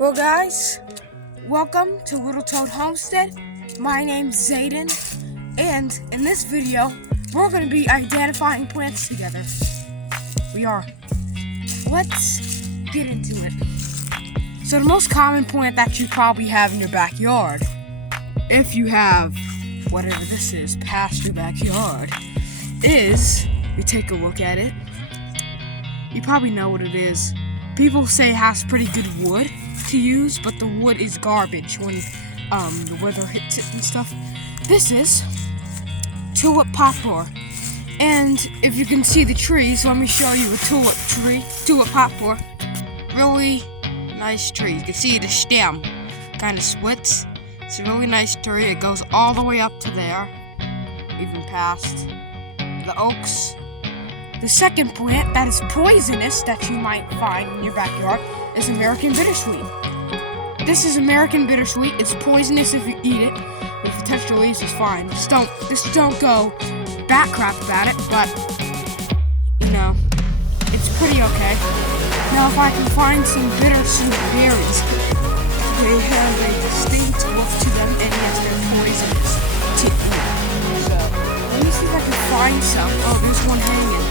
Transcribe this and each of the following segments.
Well, guys, welcome to Little Toad Homestead. My name's Zayden, and in this video, we're going to be identifying plants together. We are. Let's get into it. So the most common plant that you probably have in your backyard, if you have whatever this is past your backyard, is, you take a look at it, you probably know what it is. People say it has pretty good wood to use, but the wood is garbage when the weather hits it and stuff. This is tulip poplar. And if you can see the trees, let me show you a tulip poplar. Really nice tree. You can see the stem kind of splits. It's a really nice tree. It goes all the way up to there, even past the oaks. The second plant that is poisonous that you might find in your backyard is American bittersweet. This is American bittersweet. It's poisonous if you eat it. If you touch the leaves, it's fine. Just don't go bat crap about it, but it's pretty okay. Now, if I can find some bittersweet berries, they have a distinct look to them, and yes, they're poisonous to eat. So, let me see if I can find some. Oh, there's one hanging.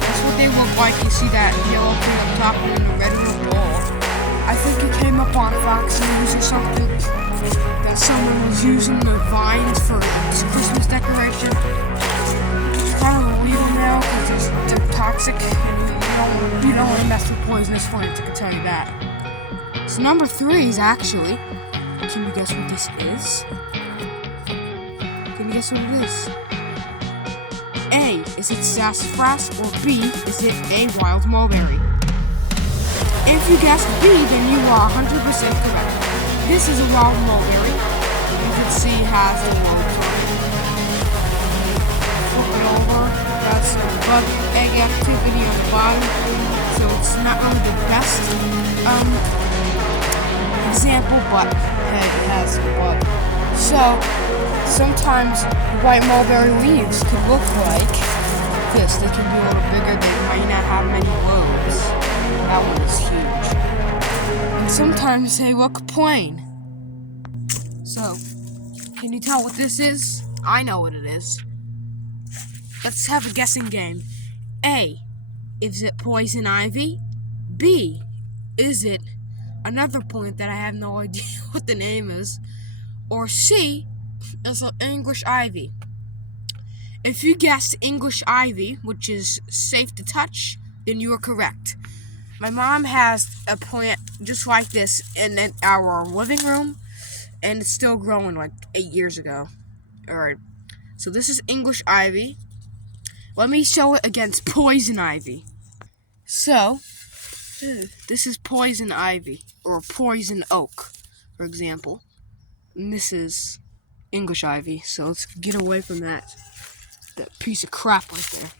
That's what they look like. You see that yellow thing up top and the red little ball. I think it came up on Fox News or something that someone was using the vines for Christmas decoration. It's kind of illegal now because they're toxic and you don't want to mess with poisonous plants, I can tell you that. So number 3 is actually, can you guess what this is? Can you guess what it is? A, is it sassafras, or B, is it a wild mulberry? If you guessed B, then you are 100% correct. This is a wild mulberry. You can see it has a lobe on it. Flip it over. That's a bug egg activity on the bottom. So it's not really the best example, but hey, it has a bug. So sometimes white mulberry leaves could look like this. They can be a little bigger. They might not have many lobes. That one is huge. And sometimes they look plain. So, can you tell what this is? I know what it is. Let's have a guessing game. A, is it poison ivy? B, is it another plant that I have no idea what the name is? Or C, is it English ivy? If you guessed English ivy, which is safe to touch, then you are correct. My mom has a plant just like this in our living room, and it's still growing like 8 years ago. Alright, so this is English ivy. Let me show it against poison ivy. So, this is poison ivy, or poison oak, for example. And this is English ivy, so let's get away from that piece of crap right there.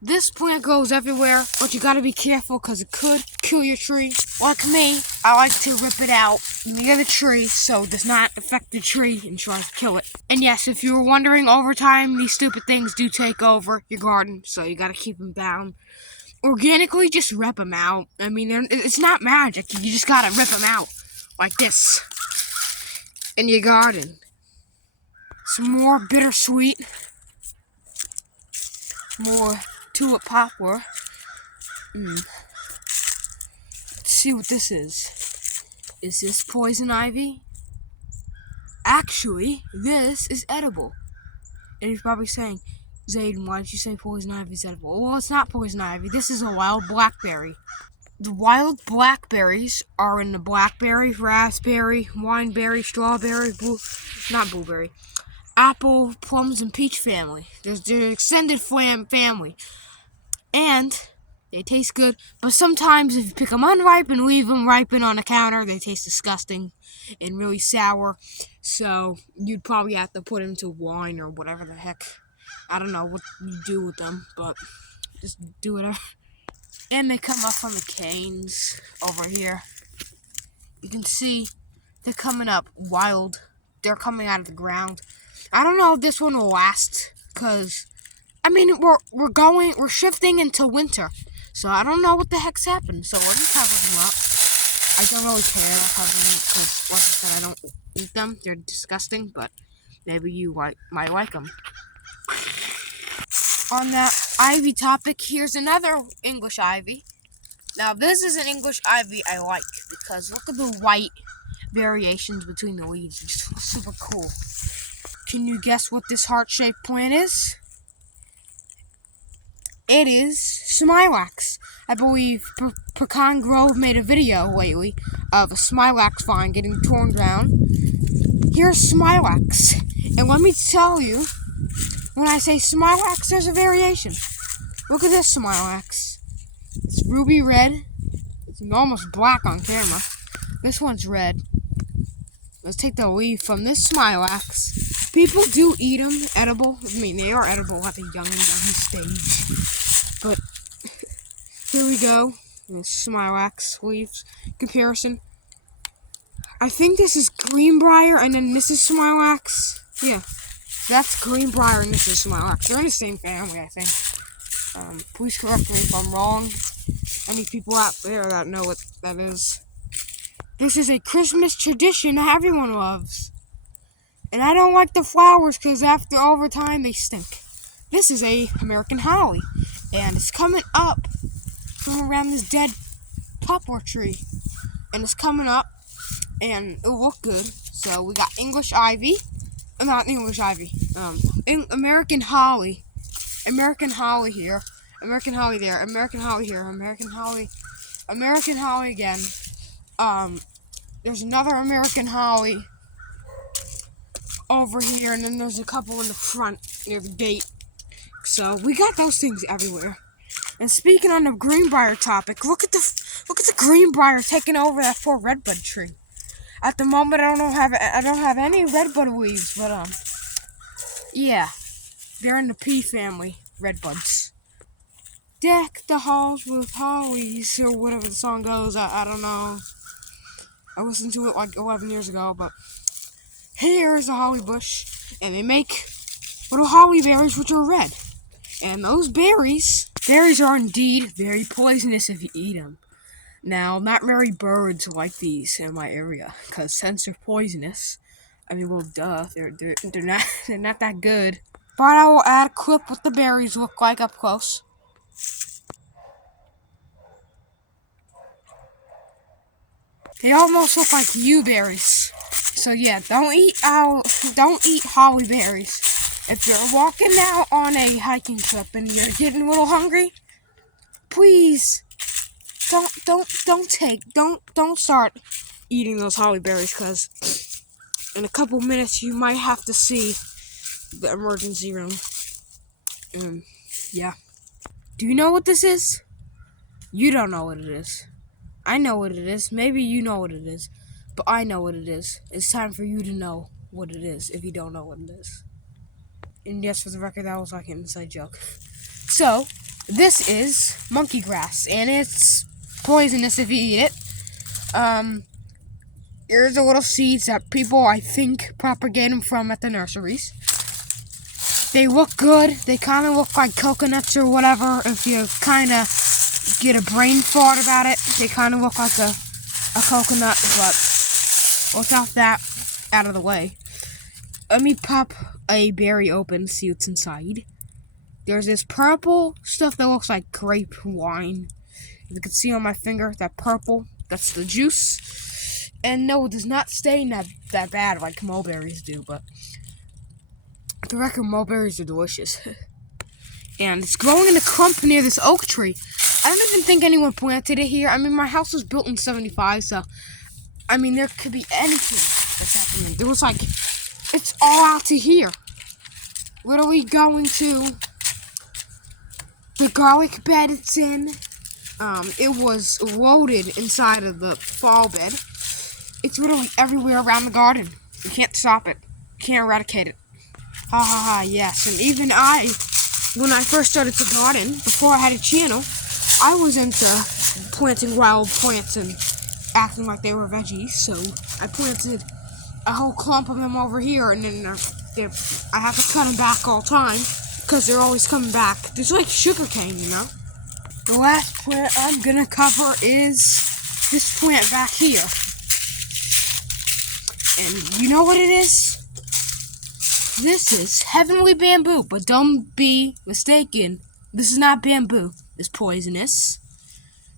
This plant grows everywhere, but you gotta be careful because it could kill your tree. Like me, I like to rip it out near the tree so it does not affect the tree and try to kill it. And yes, if you were wondering, over time, these stupid things do take over your garden, so you gotta keep them down. Organically, just rip them out. I mean, it's not magic. You just gotta rip them out like this in your garden. Some more bittersweet. More tulip poplar. Let's see what this is. Is this poison ivy? Actually, this is edible. And you're probably saying, Zayden, why did you say poison ivy is edible? Well, it's not poison ivy. This is a wild blackberry. The wild blackberries are in the blackberry, raspberry, wineberry, strawberry, blueberry, apple, plums, and peach family. There's the extended family. And they taste good, but sometimes if you pick them unripe and leave them ripen on the counter, they taste disgusting and really sour. So you'd probably have to put them to wine or whatever the heck. I don't know what you do with them, but just do whatever. And they come up from the canes over here. You can see they're coming up wild. They're coming out of the ground. I don't know if this one will last, because, I mean, we're shifting into winter. So I don't know what the heck's happened. So we're gonna cover them up. I don't really care about covering it because, like I said, I don't eat them. They're disgusting, but maybe you might like them. On that ivy topic, here's another English ivy. Now, this is an English ivy I like because look at the white variations between the leaves. It's super cool. Can you guess what this heart-shaped plant is? It is Smilax. I believe Pecan Grove made a video lately of a Smilax vine getting torn down. Here's Smilax. And let me tell you, when I say Smilax, there's a variation. Look at this Smilax. It's ruby red. It's almost black on camera. This one's red. Let's take the leaf from this Smilax. People do eat them edible. I mean, they are edible at the young stage. But here we go. The Smilax leaves comparison. I think this is Greenbrier, and then this is Smilax. Yeah, that's Greenbrier, and this is Smilax. They're in the same family, I think. Please correct me if I'm wrong. Any people out there that know what that is. This is a Christmas tradition that everyone loves. And I don't like the flowers because over time they stink. This is a American holly. And it's coming up from around this dead poplar tree. And it's coming up and it'll look good. So we got English ivy. Not English ivy. American holly. American holly here. American holly there. American holly here. American holly. American holly again. There's another American holly over here, and then there's a couple in the front near the gate. So we got those things everywhere. And speaking on the Greenbrier topic, look at the Greenbrier taking over that poor redbud tree. At the moment, I don't have any redbud leaves, but yeah, they're in the pea family, redbuds. Deck the halls with hollies, or whatever the song goes. I don't know. I listened to it like 11 years ago, but here's a holly bush, and they make little holly berries which are red. And those berries are indeed very poisonous if you eat them. Now, not very birds like these in my area, because since they're poisonous, I mean, well, duh, they're not that good. But I will add a clip what the berries look like up close. They almost look like yew berries. So yeah, don't eat holly berries. If you're walking out on a hiking trip and you're getting a little hungry, please don't start eating those holly berries, because in a couple minutes you might have to see the emergency room. Yeah. Do you know what this is? You don't know what it is. I know what it is. Maybe you know what it is. But I know what it is. It's time for you to know what it is if you don't know what it is. And yes, for the record, that was like an inside joke. So, this is monkey grass, and it's poisonous if you eat it. Here's the little seeds that people, I think, propagate them from at the nurseries. They look good. They kind of look like coconuts or whatever. If you kind of get a brain thought about it, they kind of look like a coconut, but without that out of the way. Let me pop a berry open, see what's inside. There's this purple stuff that looks like grape wine. You can see on my finger, that purple, that's the juice. And no, it does not stain that bad like mulberries do, but for the record, mulberries are delicious. And it's growing in a clump near this oak tree. I don't even think anyone planted it here. I mean, my house was built in 75, so I mean, there could be anything that's happening. There was like, it's all out to here. Literally going to the garlic bed it's in. It was loaded inside of the fall bed. It's literally everywhere around the garden. You can't stop it. You can't eradicate it. Ha ha ha, yes. And even when I first started to garden, before I had a channel, I was into planting wild plants and acting like they were veggies, so I planted a whole clump of them over here, and then I have to cut them back all the time, because they're always coming back. It's like sugar cane, you know? the last plant I'm gonna cover is this plant back here. And you know what it is? This is heavenly bamboo, but don't be mistaken. This is not bamboo. It's poisonous.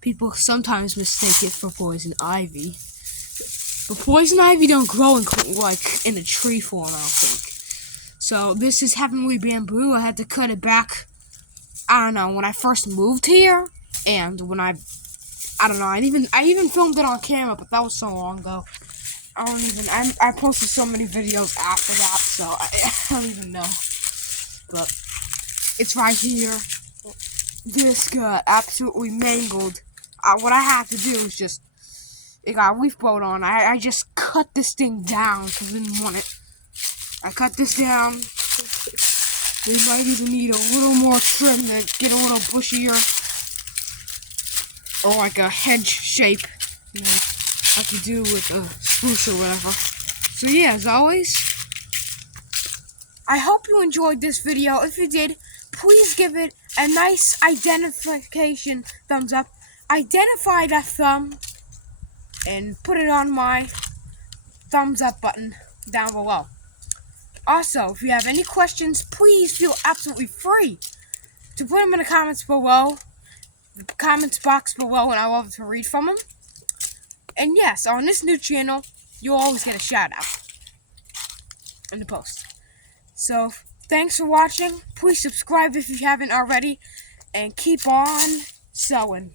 People sometimes mistake it for poison ivy. But poison ivy don't grow in a tree form, I don't think. So this is heavenly bamboo. I had to cut it back, I don't know, when I first moved here. And when I don't know, I even filmed it on camera, but that was so long ago. I posted so many videos after that, so I don't even know. But it's right here. This got absolutely mangled. What I have to do is just, it got leaf blowed on. I just cut this thing down because I didn't want it. I cut this down. We might even need a little more trim to get a little bushier. Or like a hedge shape, you know, like you do with a spruce or whatever. So yeah, as always, I hope you enjoyed this video. If you did, please give it a nice identification thumbs up. Identify that thumb and put it on my thumbs up button down below. Also, if you have any questions, please feel absolutely free to put them in the comments below. The comments box below, and I love to read from them. And yes, on this new channel, you'll always get a shout out in the post. So, thanks for watching. Please subscribe if you haven't already, and keep on sewing.